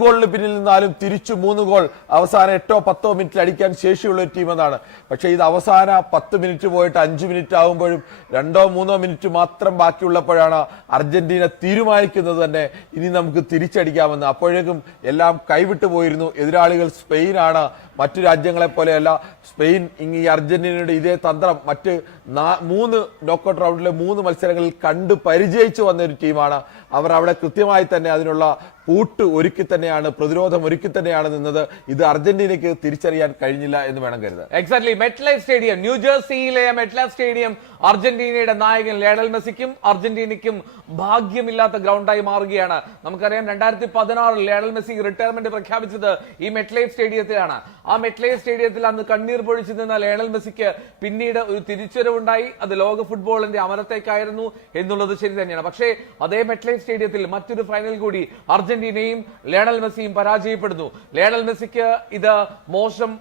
ഗോളിന് പിന്നിൽ നിന്നാലും തിരിച്ചു 3 ഗോൾ അവസാനം 8-10 മിനിറ്റിൽ അടിക്കാൻ ശേഷിയുള്ള ഒരു ടീം എന്നാണ്. പക്ഷേ ഇത് അവസാന 10 മിനിറ്റ് പോയിട്ട് 5 മിനിറ്റ് ആകുമ്പോഴും 2-3 മിനിറ്റ് മാത്രം ബാക്കിയുള്ളപ്പോഴാണ് അർജന്റീന തീരുമാനിക്കുന്നത് തന്നെ ഇനി നമുക്ക് തിരിച്ചടിക്കാമെന്ന്. അപ്പോഴേക്കും എല്ലാം കൈവിട്ടു പോയിരുന്നു. എതിരാളികൾ സ്പെയിനാണ്. മറ്റു രാജ്യങ്ങളെ പോലെയല്ല സ്പെയിൻ. ഈ അർജന്റീനയുടെ ഇതേ തന്ത്രം മറ്റ് 3 നോക്കൌട്ട് റൗണ്ടിലെ 3 മത്സരങ്ങളിൽ കണ്ട് പരിചയിച്ചു വന്ന ഒരു ടീമാണ്. അവർ അവിടെ കൃത്യമായി തന്നെ അതിനുള്ള കൂട്ട് ഒരുക്കി തന്നെയാണ്, പ്രതിരോധം ഒരുക്കി തന്നെയാണ് നിന്നത്. ഇത് അർജന്റീനയ്ക്ക് തിരിച്ചറിയാൻ കഴിഞ്ഞില്ല എന്ന് വേണം കരുതാൻ. എക്സാക്ട്ലി. മെറ്റ്ലൈഫ് സ്റ്റേഡിയം, ന്യൂജേഴ്സിയിലെ മെറ്റ്ലൈഫ് സ്റ്റേഡിയം അർജന്റീനയുടെ നായകൻ ലയണൽ മെസ്സിക്കും അർജന്റീനയ്ക്കും ഭാഗ്യമില്ലാത്ത ഗ്രൗണ്ടായി മാറുകയാണ്. നമുക്കറിയാം 2016 ലയണൽ മെസ്സി റിട്ടയർമെന്റ് പ്രഖ്യാപിച്ചത് ഈ മെറ്റ്ലൈഫ് സ്റ്റേഡിയത്തിലാണ്. ആ മെറ്റ്ലൈഫ് സ്റ്റേഡിയത്തിൽ അന്ന് കണ്ണീർ പൊഴിച്ചു നിന്ന ലയണൽ മെസ്സിക്ക് പിന്നീട് ഒരു തിരിച്ചുവരവുണ്ടായി. അത് ലോക ഫുട്ബോളിന്റെ അമരത്തേക്കായിരുന്നു എന്നുള്ളത് ശരി തന്നെയാണ്. പക്ഷേ അതേ മെറ്റ്ലൈഫ് സ്റ്റേഡിയത്തിൽ മറ്റൊരു ഫൈനൽ കൂടി അർജന്റീനയും ലയണൽ മെസ്സിയും പരാജയപ്പെടുന്നു. ലയണൽ മെസ്സിക്ക് ഇത് മോശം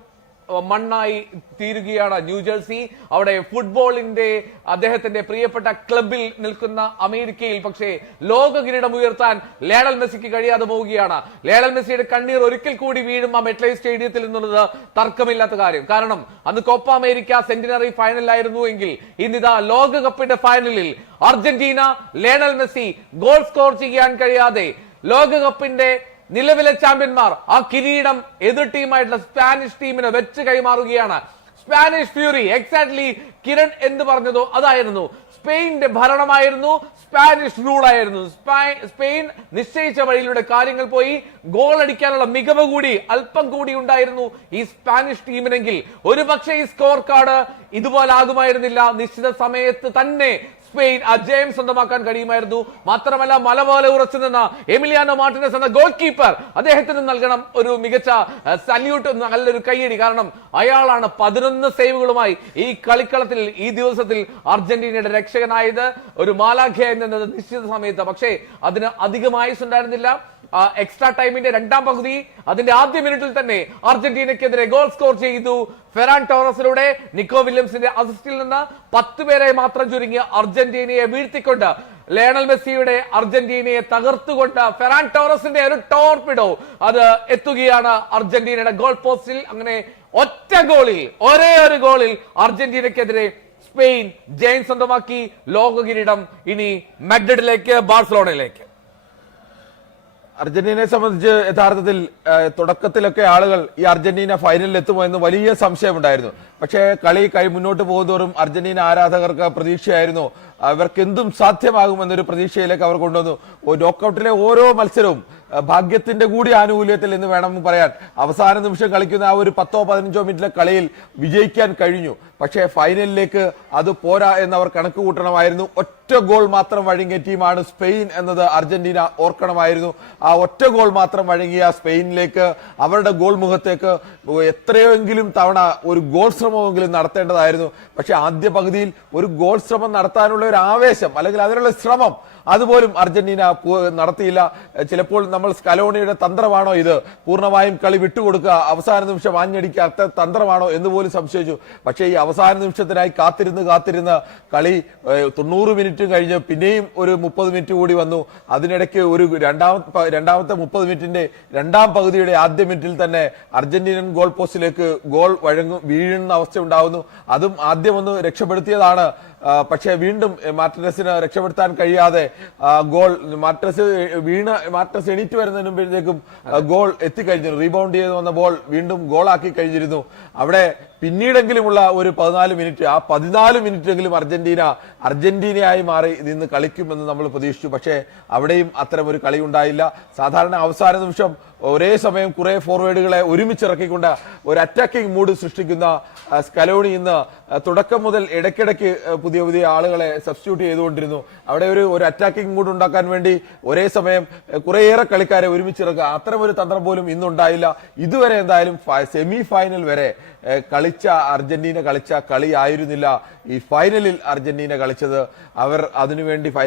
മണ്ണായി തീരുകയാണ്. ന്യൂജേഴ്സി അവിടെ ഫുട്ബോളിന്റെ അദ്ദേഹത്തിന്റെ പ്രിയപ്പെട്ട ക്ലബിൽ നിൽക്കുന്ന അമേരിക്കയിൽ പക്ഷേ ലോക കിരീടം ഉയർത്താൻ ലയണൽ മെസ്സിക്ക് കഴിയാതെ പോവുകയാണ്. ലയണൽ മെസ്സിയുടെ കണ്ണീർ ഒരിക്കൽ കൂടി വീഴും ആ മെറ്റ്ലൈഫ് സ്റ്റേഡിയത്തിൽ എന്നുള്ളത് തർക്കമില്ലാത്ത കാര്യം. കാരണം അന്ന് കോപ്പ അമേരിക്ക സെന്റിനറി ഫൈനലായിരുന്നു എങ്കിൽ ഇന്നിതാ ലോകകപ്പിന്റെ ഫൈനലിൽ Argentina Lionel Messi goal score ചെയ്യാൻ കഴിയാതെ ലോകകപ്പിന്റെ നിലവിലെ ചാമ്പ്യന്മാർ ആ കിരീടം എതിർ ടീമായിട്ടുള്ള സ്പാനിഷ് ടീമിന് വെച്ച് കൈമാറുകയാണ്. Spanish fury. എക്സാക്ട്ലി കിരൺ എന്ത് പറഞ്ഞതോ അതായിരുന്നു. സ്പെയിന്റെ ഭരണമായിരുന്നു, സ്പാനിഷ് റൂൾ ആയിരുന്നു. സ്പെയിൻ നിശ്ചയിച്ച വഴിയിലൂടെ കാര്യങ്ങൾ പോയി. ഗോൾ അടിക്കാനുള്ള മികവ് കൂടി അല്പം കൂടി ഉണ്ടായിരുന്നു ഈ സ്പാനിഷ് ടീമിനെങ്കിൽ ഒരുപക്ഷെ ഈ സ്കോർ കാർഡ് ഇതുപോലെ ആകുമായിരുന്നില്ല. നിശ്ചിത സമയത്ത് തന്നെ സ്പെയിൻ അജയം സ്വന്തമാക്കാൻ കഴിയുമായിരുന്നു. മാത്രമല്ല മല പോലെ ഉറച്ചു നിന്ന എമിലിയാനോ മാർട്ടിനസ് എന്ന ഗോൾ കീപ്പർ, അദ്ദേഹത്തിന് നൽകണം ഒരു മികച്ച സല്യൂട്ട്, നല്ലൊരു കയ്യടി. കാരണം അയാളാണ് 11 സേവുകളുമായി ഈ കളിക്കളത്തിൽ ഈ ദിവസത്തിൽ അർജന്റീനയുടെ രക്ഷകനായത്. ഒരു മാലാഖയായി നിന്നത് നിശ്ചിത സമയത്ത്. പക്ഷേ അതിന് അധികമായുണ്ടായിരുന്നില്ല. എക്സ്ട്രാ ടൈമിന്റെ 2ാം പകുതി അതിന്റെ ആദ്യ മിനിറ്റിൽ തന്നെ അർജന്റീനയ്ക്കെതിരെ ഗോൾ സ്കോർ ചെയ്തു ഫെറാൻ ടോറസിലൂടെ. നിക്കോ വില്യംസിന്റെ അസിസ്റ്റിൽ നിന്ന് 10 പേരെ മാത്രം ചുരുങ്ങിയ അർജന്റീനയെ വീഴ്ത്തിക്കൊണ്ട് ലയണൽ മെസ്സിയുടെ അർജന്റീനയെ തകർത്തുകൊണ്ട് ഫെറാൻ ടോറസിന്റെ ഒരു ടോർപിഡോ അത് എത്തുകയാണ് അർജന്റീനയുടെ ഗോൾ പോസ്റ്റിൽ. അങ്ങനെ ഒറ്റ ഗോളിൽ, ഒരേ ഒരു ഗോളിൽ അർജന്റീനയ്ക്കെതിരെ സ്പെയിൻ ജയം സ്വന്തമാക്കി. ലോക കിരീടം ഇനി മാഡ്രിഡിലേക്ക്, ബാഴ്സലോണയിലേക്ക്. അർജന്റീനയെ സംബന്ധിച്ച് യഥാർത്ഥത്തിൽ തുടക്കത്തിലൊക്കെ ആളുകൾ ഈ അർജന്റീന ഫൈനലിൽ എത്തുമോ എന്ന് വലിയ സംശയമുണ്ടായിരുന്നു. പക്ഷേ കളി മുന്നോട്ട് പോകുന്നതോറും അർജന്റീന ആരാധകർക്ക് പ്രതീക്ഷയായിരുന്നു. അവർക്ക് എന്തും സാധ്യമാകുമെന്നൊരു പ്രതീക്ഷയിലേക്ക് അവർ കൊണ്ടുവന്നു. നോക്കൌട്ടിലെ ഓരോ മത്സരവും ഭാഗ്യത്തിന്റെ കൂടി ആനുകൂല്യത്തിൽ എന്ന് വേണം പറയാൻ. അവസാന നിമിഷം കളിക്കുന്ന ആ ഒരു 10-15 മിനിറ്റിലെ കളിയിൽ വിജയിക്കാൻ കഴിഞ്ഞു. പക്ഷേ ഫൈനലിലേക്ക് അത് പോരാ എന്നവർ കണക്ക് കൂട്ടണമായിരുന്നു. ഒറ്റ ഗോൾ മാത്രം വഴങ്ങിയ ടീമാണ് സ്പെയിൻ എന്നത് അർജന്റീന ഓർക്കണമായിരുന്നു. ആ ഒറ്റ ഗോൾ മാത്രം വഴങ്ങിയ സ്പെയിനിലേക്ക്, അവരുടെ ഗോൾ മുഖത്തേക്ക് എത്രയെങ്കിലും തവണ ഒരു ഗോൾ ശ്രമമെങ്കിലും നടത്തേണ്ടതായിരുന്നു. പക്ഷെ ആദ്യ പകുതിയിൽ ഒരു ഗോൾ ശ്രമം നടത്താനുള്ള ഒരു ആവേശം അല്ലെങ്കിൽ അതിനുള്ള ശ്രമം അതുപോലും അർജന്റീന നടത്തിയില്ല. ചിലപ്പോൾ നമ്മൾ സ്കലോണിയുടെ തന്ത്രമാണോ ഇത്, പൂർണ്ണമായും കളി വിട്ടുകൊടുക്കുക, അവസാന നിമിഷം ആഞ്ഞടിക്കുക തന്ത്രമാണോ എന്ന് പോലും സംശയിച്ചു. പക്ഷേ ഈ അവസാന നിമിഷത്തിനായി കാത്തിരുന്ന് കളി 90 മിനിറ്റ് കഴിഞ്ഞ് പിന്നെയും ഒരു 30 മിനിറ്റ് കൂടി വന്നു. അതിനിടയ്ക്ക് ഒരു രണ്ടാമത്തെ 30 മിനിറ്റിന്റെ 2ാം പകുതിയുടെ ആദ്യ മിനിറ്റിൽ തന്നെ അർജന്റീനൻ ഗോൾ പോസ്റ്റിലേക്ക് ഗോൾ വീഴുന്ന അവസ്ഥ ഉണ്ടാവുന്നു. അതും ആദ്യമൊന്ന് രക്ഷപ്പെടുത്തിയതാണ്. പക്ഷേ വീണ്ടും മാർട്ടിനസിന് രക്ഷപ്പെടുത്താൻ കഴിയാതെ ഗോൾ മാർട്ടിനസ് എണീറ്റ് വരുന്നതിന് മുമ്പേക്കും ഗോൾ എത്തിക്കഴിഞ്ഞിരുന്നു. റീബൗണ്ട് ചെയ്ത് വന്ന ബോൾ വീണ്ടും ഗോളാക്കി കഴിഞ്ഞിരുന്നു. അവിടെ പിന്നീടെങ്കിലുമുള്ള ഒരു 14 മിനിറ്റ്, ആ 14 മിനിറ്റെങ്കിലും അർജന്റീനയായി മാറി നിന്ന് കളിക്കുമെന്ന് നമ്മൾ പ്രതീക്ഷിച്ചു. പക്ഷേ അവിടെയും അത്തരം ഒരു കളി ഉണ്ടായില്ല. സാധാരണ അവസാന നിമിഷം ഒരേ സമയം കുറെ ഫോർവേഡുകളെ ഒരുമിച്ചിറക്കിക്കൊണ്ട് ഒരു അറ്റാക്കിംഗ് മൂഡ് സൃഷ്ടിക്കുന്ന സ്കലോണി ഇന്ന് തുടക്കം മുതൽ ഇടയ്ക്കിടയ്ക്ക് പുതിയ ആളുകളെ സബ്സ്റ്റിറ്റ്യൂട്ട് ചെയ്തുകൊണ്ടിരുന്നു. അവിടെ ഒരു അറ്റാക്കിംഗ് മൂഡ് ഉണ്ടാക്കാൻ വേണ്ടി ഒരേ സമയം കുറേയേറെ കളിക്കാരെ ഒരുമിച്ചിറക്കുക, അത്തരം ഒരു തന്ത്രം പോലും ഇന്നുണ്ടായില്ല. ഇതുവരെ എന്തായാലും സെമി ഫൈനൽ വരെ അർജന്റീന കളിച്ച കളി ആയിരുന്നില്ല ഈ ഫൈനലിൽ അർജന്റീന കളിച്ചത്. അവർ അതിനുവേണ്ടി ഫൈനൽ